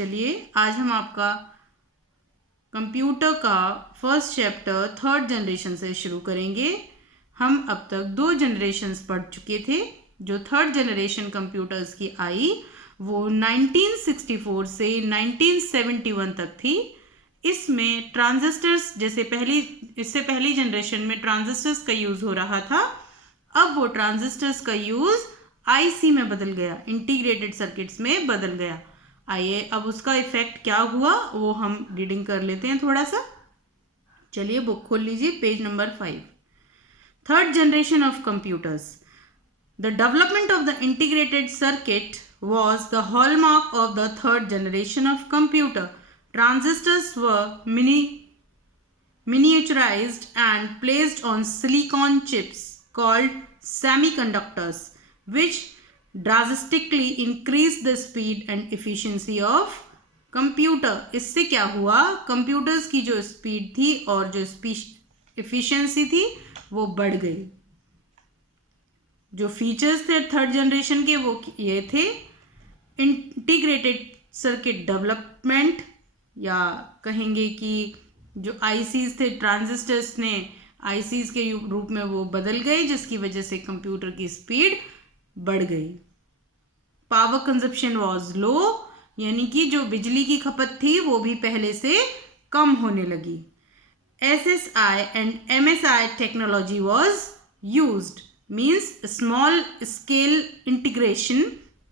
चलिए आज हम आपका कंप्यूटर का फर्स्ट चैप्टर थर्ड जनरेशन से शुरू करेंगे। हम अब तक 2 जनरेशन्स पढ़ चुके थे। जो थर्ड जनरेशन कंप्यूटर्स की आई वो 1964 से 1971 तक थी। इसमें ट्रांजिस्टर्स जैसे इससे पहली जनरेशन में ट्रांजिस्टर्स का यूज़ हो रहा था। अब वो ट्रांजिस्टर्स का यूज़ आईसी में बदल गया, इंटीग्रेटेड सर्किट्स में बदल गया। आइए अब उसका इफेक्ट क्या हुआ वो हम रीडिंग कर लेते हैं थोड़ा सा। चलिए बुक खोल लीजिए, page number 5। Third generation of computers. The development of the integrated circuit was the hallmark of the third generation of computer. Transistors were miniaturized and placed on silicon chips called semiconductors, which drastically increased the speed and efficiency of computer. इससे क्या हुआ, computers की जो speed थी और जो efficiency थी वो बढ़ गई। जो फीचर्स थे थर्ड जनरेशन के वो ये थे, इंटीग्रेटेड सर्किट डेवलपमेंट, या कहेंगे कि जो आईसीज थे ट्रांजिस्टर्स ने आईसीज के रूप में वो बदल गए, जिसकी वजह से कंप्यूटर की स्पीड बढ़ गई। पावर कंजप्शन वाज लो, यानी कि जो बिजली की खपत थी वो भी पहले से कम होने लगी। SSI and MSI technology was used, means small scale integration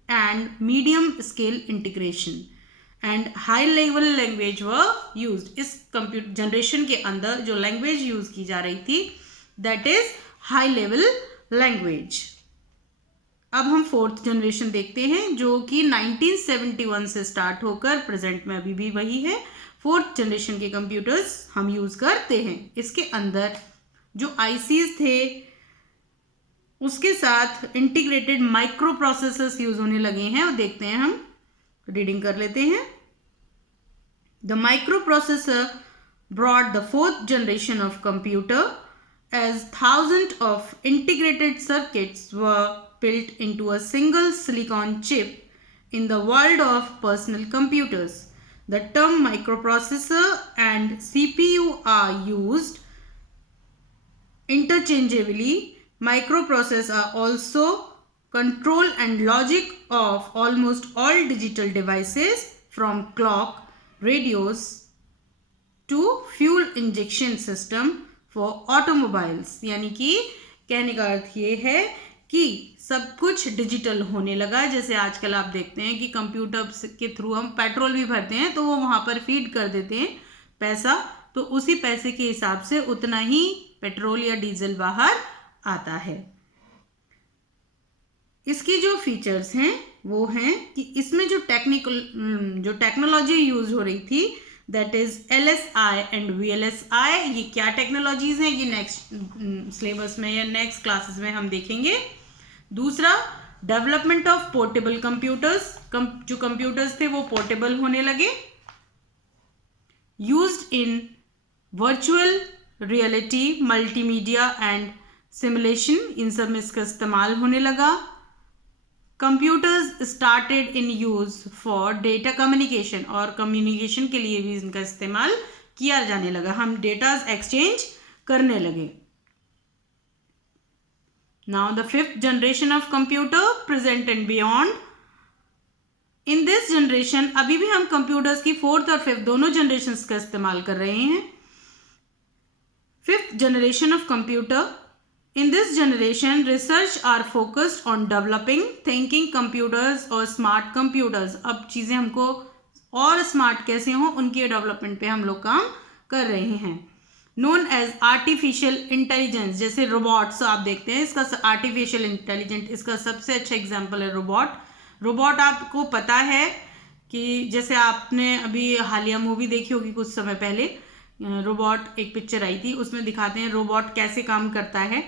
and medium scale integration and high level language were used. इस कंप्यूटर जनरेशन के अंदर जो लैंग्वेज यूज की जा रही थी that is high level language. अब हम फोर्थ जनरेशन देखते हैं जो कि 1971 से स्टार्ट होकर प्रेजेंट में अभी भी वही है। फोर्थ जनरेशन के कंप्यूटर्स हम यूज करते हैं। इसके अंदर जो आईसीज थे उसके साथ इंटीग्रेटेड माइक्रो प्रोसेसर्स यूज होने लगे हैं, और देखते हैं, हम रीडिंग कर लेते हैं। The microprocessor brought the fourth generation of computer as thousand of integrated circuits were built into a single silicon chip in the world of personal computers. The term microprocessor and CPU are used interchangeably. Microprocessors are also control and logic of almost all digital devices from clock, radios to fuel injection system for automobiles. यानी कि कहने का अर्थ ये है कि सब कुछ digital होने लगा। जैसे आजकल आप देखते हैं कि कंप्यूटर के थ्रू हम पेट्रोल भी भरते हैं तो वो वहाँ पर फीड कर देते हैं पैसा, तो उसी पैसे के हिसाब से उतना ही पेट्रोल या डीजल बाहर आता है। इसकी जो फीचर्स हैं वो हैं कि इसमें जो टेक्नोलॉजी यूज हो रही थी that is LSI and VLSI. ये क्या टेक्नोलॉजीज हैं ये नेक्स्ट सिलेबस में या नेक्स्ट क्लासेस में हम देखेंगे। दूसरा, डेवलपमेंट ऑफ पोर्टेबल कंप्यूटर्स। जो कंप्यूटर्स थे वो पोर्टेबल होने लगे। Used in virtual reality, multimedia and simulation, इन सब में इसका इस्तेमाल होने लगा। Computers started in use for data communication, और कम्युनिकेशन के लिए भी इनका इस्तेमाल किया जाने लगा। हम डेटा एक्सचेंज करने लगे। Now the fifth generation of computer, present and beyond. In this generation अभी भी हम कंप्यूटर्स की फोर्थ और फिफ्थ दोनों जनरेशन का इस्तेमाल कर रहे हैं। Fifth generation of computer. In this generation, research are focused on developing thinking computers और smart computers. अब चीज़ें हमको और स्मार्ट कैसे हों उनके डेवलपमेंट पे हम लोग काम कर रहे हैं। Known as artificial intelligence, जैसे रोबोट्स आप देखते हैं, इसका आर्टिफिशियल इंटेलिजेंट इसका सबसे अच्छा एग्जाम्पल है रोबोट। आपको पता है कि जैसे आपने अभी हालिया मूवी देखी होगी कुछ समय पहले, रोबोट एक पिक्चर आई थी, उसमें दिखाते हैं रोबोट कैसे काम करता है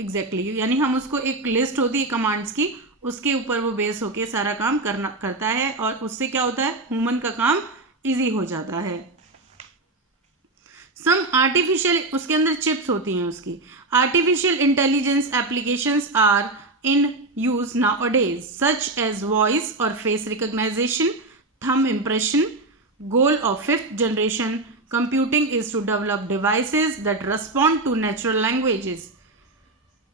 एग्जैक्टली यानी हम उसको एक लिस्ट होती है कमांड्स की, उसके ऊपर वो बेस होके सारा काम करता है, और उससे क्या होता है, ह्यूमन का काम इजी हो जाता है। सम आर्टिफिशियल, उसके अंदर चिप्स होती हैं उसकी। Artificial intelligence applications are in use nowadays, such as voice or face recognition, thumb impression. Goal of 5th generation computing is to develop devices that respond to natural languages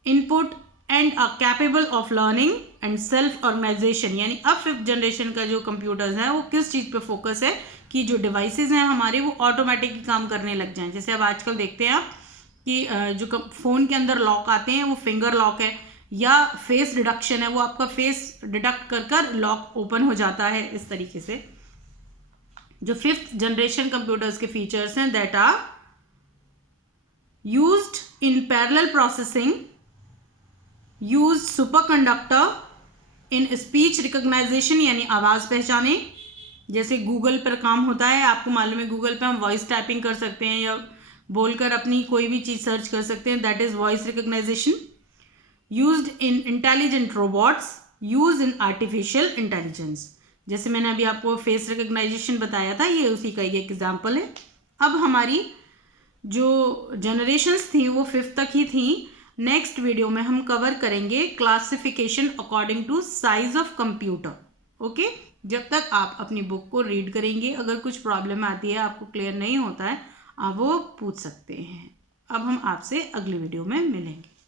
input and are capable of learning and self organization. यानी अब 5th generation का जो computers है वो किस चीज़ पे focus है कि जो डिवाइसेस हैं हमारे वो ऑटोमेटिक काम करने लग जाएं. जैसे अब आजकल देखते हैं आप कि जो फ़ोन के अंदर लॉक आते हैं वो फिंगर लॉक है या फेस डिडक्शन है, वो आपका फेस डिडक्ट कर कर लॉक ओपन हो जाता है. इस तरीके से जो 5th जनरेशन कंप्यूटर्स के फीचर्स हैं that are used in parallel processing, use super conductor in speech recognisation यानी आवाज़ पहचाने. जैसे गूगल पर काम होता है, आपको मालूम है गूगल पे हम वॉइस टाइपिंग कर सकते हैं या बोलकर अपनी कोई भी चीज़ सर्च कर सकते हैं, that is voice recognisation. Used in intelligent robots, use in artificial intelligence. जैसे मैंने अभी आपको फेस रिकॉग्नाइजेशन बताया था, ये उसी का एक एग्जाम्पल है. अब हमारी जो जनरेशन्स थी वो 5th तक ही थी. नेक्स्ट वीडियो में हम कवर करेंगे classification according to size of computer. Okay, जब तक आप अपनी बुक को रीड करेंगे, अगर कुछ प्रॉब्लम आती है, आपको क्लियर नहीं होता है, आप वो पूछ सकते हैं. अब हम आपसे अगली वीडियो में मिलेंगे.